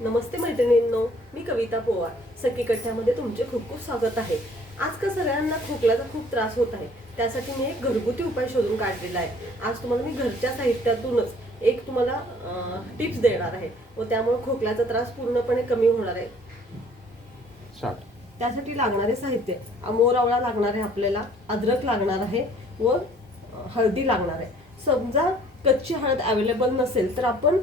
नमस्ते मैत्रिणींनो मी कविता पोवार. सखी कट्ट्यामध्ये तुमचे खूप खूप स्वागत आहे. आजकाल सगळ्यांना खोकल्याचा खूप त्रास होत आहे त्यासाठी मी एक घरगुती उपाय शोधून काढलेला आहे. आज तुम्हाला मी घरच्या साहित्यातूनच एक तुम्हाला टिप्स देणार आहे. व त्यामुळे खोकल्याचा त्रास पूर्णपणे कमी होणार आहे. त्यासाठी लागणारे साहित्य अमोर आवळा लागणार आहे आपल्याला अद्रक लागणार आहे व हळदी लागणार आहे. समजा कच्ची हळद अवेलेबल नसेल तर आपण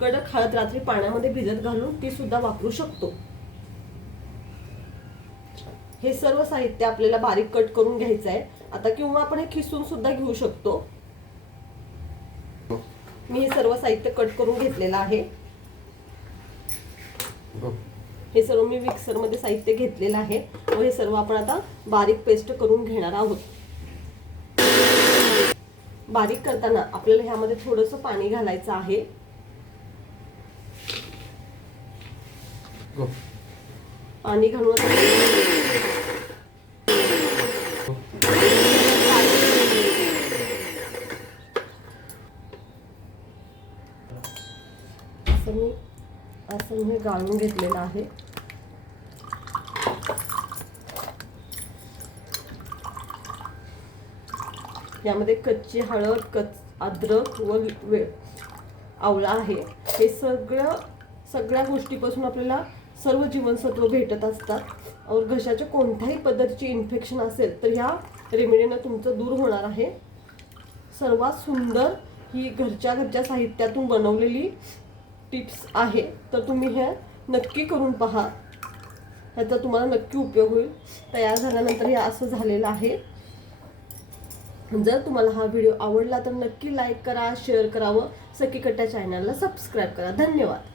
कडक हळद रात्री पाण्यामध्ये भिजत घालून ती सुद्धा वापरू शकतो. हे सर्व साहित्य आपल्याला बारीक कट करून घ्यायचं आहे. आता किंवा आपण हे खिसून सुद्धा घेऊ शकतो. मी हे सर्व साहित्य कट करून घेतलेलं आहे. हे सर्व मी मिक्सरमध्ये साहित्य घेतलेलं आहे. व हे सर्व आपण आता बारीक पेस्ट करून घेणार आहोत. बारीक करताना आपल्याला ह्यामध्ये थोडंसं पाणी घालायचं आहे. पाणी घालून असं मी असं मी हे गाळून घेतलेलं आहे. यामध्ये कच्ची हळद कच अद्रक व आवळा आहे. हे सगळं सगळ्या गोष्टीपासून आपल्याला सर्व जीवनसत्व भेटत असतात. और घशाच्या कोणत्याही पद्धतीची इन्फेक्शन असेल तर ह्या रेमेडीनं तुमचं दूर होणार आहे. सर्वात सुंदर ही घरच्या घरच्या साहित्यातून बनवलेली टिप्स आहे. तर तुम्ही हे नक्की करून पहा. ह्याचा तुम्हाला नक्की उपयोग होईल. तयार झाल्यानंतर हे असं झालेलं आहे. जर तुम्हाला हा व्हिडिओ आवडला तर नक्की लाईक करा शेअर करावं. व चॅनलला सबस्क्राईब करा. धन्यवाद.